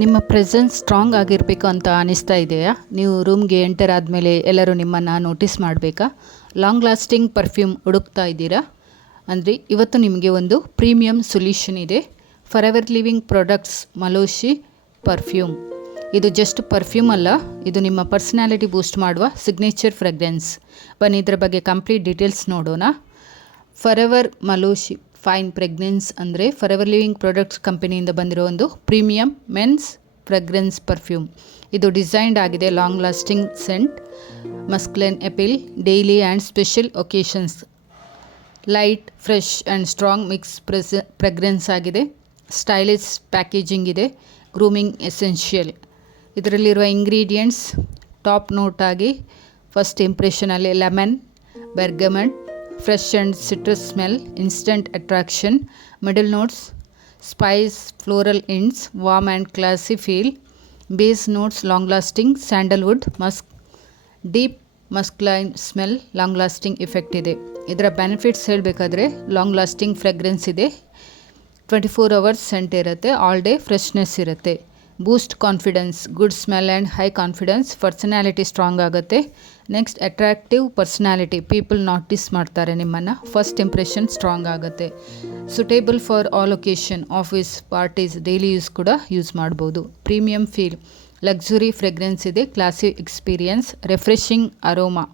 ನಿಮ್ಮ presence strong ಆಗಿರಬೇಕು ಅಂತ ಅನಿಸ್ತಾ ಇದೆಯಾ? ನೀವು ರೂಮ್ಗೆ ಎಂಟರ್ ಆದಮೇಲೆ ಎಲ್ಲರೂ ನಿಮ್ಮನ್ನು ನೋಟಿಸ್ ಮಾಡಬೇಕಾ? ಲಾಂಗ್ ಲಾಸ್ಟಿಂಗ್ ಪರ್ಫ್ಯೂಮ್ ಹುಡುಕ್ತಾ ಇದ್ದೀರಾ? ಅಂದರೆ ಇವತ್ತು ನಿಮಗೆ ಒಂದು ಪ್ರೀಮಿಯಂ ಸೊಲ್ಯೂಷನ್ ಇದೆ. ಫಾರೆವರ್ ಲಿವಿಂಗ್ ಪ್ರಾಡಕ್ಟ್ಸ್ ಮಲೋಶಿ ಪರ್ಫ್ಯೂಮ್. ಇದು ಜಸ್ಟ್ ಪರ್ಫ್ಯೂಮ್ ಅಲ್ಲ, ಇದು ನಿಮ್ಮ ಪರ್ಸನಾಲಿಟಿ ಬೂಸ್ಟ್ ಮಾಡುವ ಸಿಗ್ನೇಚರ್ ಫ್ರೆಗ್ರೆನ್ಸ್. ಬನ್ನಿ ಇದರ ಬಗ್ಗೆ ಕಂಪ್ಲೀಟ್ ಡೀಟೇಲ್ಸ್ ನೋಡೋಣ. ಫಾರೆವರ್ ಮಲೋಶಿ ಫೈನ್ ಫ್ರೆಗ್ರೆನ್ಸ್ ಅಂದರೆ ಫಾರೆವರ್ ಲಿವಿಂಗ್ ಪ್ರಾಡಕ್ಟ್ಸ್ ಕಂಪನಿಯಿಂದ ಬಂದಿರೋ ಒಂದು ಪ್ರೀಮಿಯಂ ಮೆನ್ಸ್ ಫ್ರೆಗ್ರೆನ್ಸ್ ಪರ್ಫ್ಯೂಮ್. ಇದು ಡಿಸೈನ್ಡ್ ಆಗಿದೆ long lasting scent, masculine appeal, daily and special occasions. Light, fresh and strong mix fragrance ಆಗಿದೆ. ಸ್ಟೈಲಿಶ್ ಪ್ಯಾಕೇಜಿಂಗ್ ಇದೆ. Grooming essential. ಇದರಲ್ಲಿರುವ ಇಂಗ್ರೀಡಿಯೆಂಟ್ಸ್ ಟಾಪ್ ನೋಟ್ ಆಗಿ ಫಸ್ಟ್ ಇಂಪ್ರೆಷನಲ್ಲಿ lemon, bergamot, fresh and citrus smell, instant attraction. Middle notes spice, floral hints, warm and classy feel. Base notes long lasting Sandalwood, Musk, deep masculine smell, long lasting effect ಇದೆ. ಇದರ benefits ಹೇಳಬೇಕಾದ್ರೆ long lasting fragrance ಇದೆ, 24 hours scent ಇರುತ್ತೆ, all day freshness ಇರುತ್ತೆ. Boost confidence, good smell and high confidence, personality strong ಆಗುತ್ತೆ. Next attractive personality, people notice ಮಾಡ್ತಾರೆ ನಿಮ್ಮನ್ನು. First impression strong ಆಗುತ್ತೆ. Suitable for all occasion, office, parties, daily use ಕೂಡ use ಮಾಡ್ಬೋದು. Premium feel, luxury fragrance ಇದೆ, classy experience, refreshing aroma,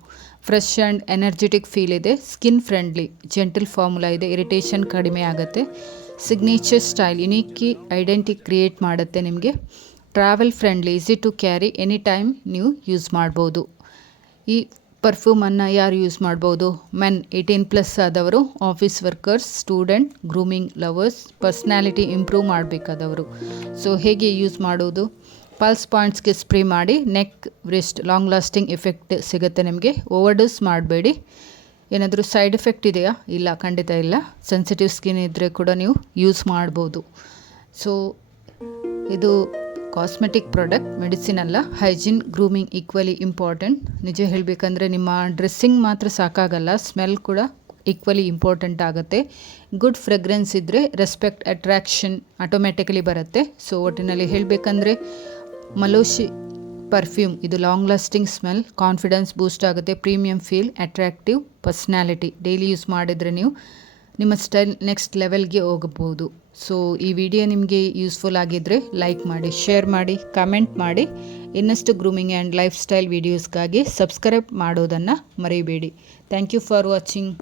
fresh and energetic feel ಇದೆ. Skin friendly, gentle formula ಇದೆ, irritation ಕಡಿಮೆ ಆಗುತ್ತೆ. Signature style, unique identity create ಮಾಡುತ್ತೆ ನಿಮಗೆ. Travel friendly, easy to carry, any time ನೀವು ಯೂಸ್ ಮಾಡ್ಬೋದು. ಈ ಪರ್ಫ್ಯೂಮನ್ನು ಯಾರು ಯೂಸ್ ಮಾಡ್ಬೋದು? ಮೆನ್ 18+ ಆದವರು, office workers, student, grooming lovers, personality improve ಮಾಡಬೇಕಾದವರು. ಸೊ ಹೇಗೆ ಯೂಸ್ ಮಾಡೋದು? ಪಲ್ಸ್ ಪಾಯಿಂಟ್ಸ್ಗೆ ಸ್ಪ್ರೇ ಮಾಡಿ, neck, wrist, long lasting effect ಸಿಗುತ್ತೆ ನಿಮಗೆ. ಓವರ್ಡೋಸ್ ಮಾಡಬೇಡಿ. ಏನಾದರೂ ಸೈಡ್ ಎಫೆಕ್ಟ್ ಇದೆಯಾ? ಇಲ್ಲ, ಖಂಡಿತ ಇಲ್ಲ. ಸೆನ್ಸಿಟಿವ್ ಸ್ಕಿನ್ ಇದ್ದರೆ ಕೂಡ ನೀವು ಯೂಸ್ ಮಾಡ್ಬೋದು. ಸೊ ಇದು ಕಾಸ್ಮೆಟಿಕ್ ಪ್ರಾಡಕ್ಟ್, ಮೆಡಿಸಿನ್ ಅಲ್ಲ. Hygiene, grooming equally important. ನಿಜ ಹೇಳಬೇಕಂದ್ರೆ ನಿಮ್ಮ ಡ್ರೆಸ್ಸಿಂಗ್ ಮಾತ್ರ ಸಾಕಾಗಲ್ಲ, ಸ್ಮೆಲ್ ಕೂಡ ಈಕ್ವಲಿ ಇಂಪಾರ್ಟೆಂಟ್ ಆಗುತ್ತೆ. ಗುಡ್ ಫ್ರೆಗ್ರೆನ್ಸ್ ಇದ್ದರೆ ರೆಸ್ಪೆಕ್ಟ್, ಅಟ್ರಾಕ್ಷನ್ ಆಟೋಮ್ಯಾಟಿಕಲಿ ಬರುತ್ತೆ. ಸೊ ಒಟ್ಟಿನಲ್ಲಿ ಹೇಳಬೇಕಂದ್ರೆ ಮಲೋಶಿ ಪರ್ಫ್ಯೂಮ್ ಇದು ಲಾಂಗ್ ಲಾಸ್ಟಿಂಗ್ ಸ್ಮೆಲ್, ಕಾನ್ಫಿಡೆನ್ಸ್ ಬೂಸ್ಟ್ ಆಗುತ್ತೆ, premium feel, attractive personality. Daily use ಮಾಡಿದರೆ ನೀವು ನಿಮ್ಮ ಸ್ಟೈಲ್ ನೆಕ್ಸ್ಟ್ ಲೆವೆಲ್ಗೆ ಹೋಗಬಹುದು. ಸೊ ಈ ವಿಡಿಯೋ ನಿಮಗೆ ಯೂಸ್ಫುಲ್ ಆಗಿದ್ದರೆ ಲೈಕ್ ಮಾಡಿ, ಶೇರ್ ಮಾಡಿ, ಕಮೆಂಟ್ ಮಾಡಿ. ಇನ್ನಷ್ಟು ಗ್ರೂಮಿಂಗ್ ಆ್ಯಂಡ್ ಲೈಫ್ ಸ್ಟೈಲ್ ವೀಡಿಯೋಸ್ಗಾಗಿ ಸಬ್ಸ್ಕ್ರೈಬ್ ಮಾಡೋದನ್ನು ಮರಿಬೇಡಿ. Thank you for watching.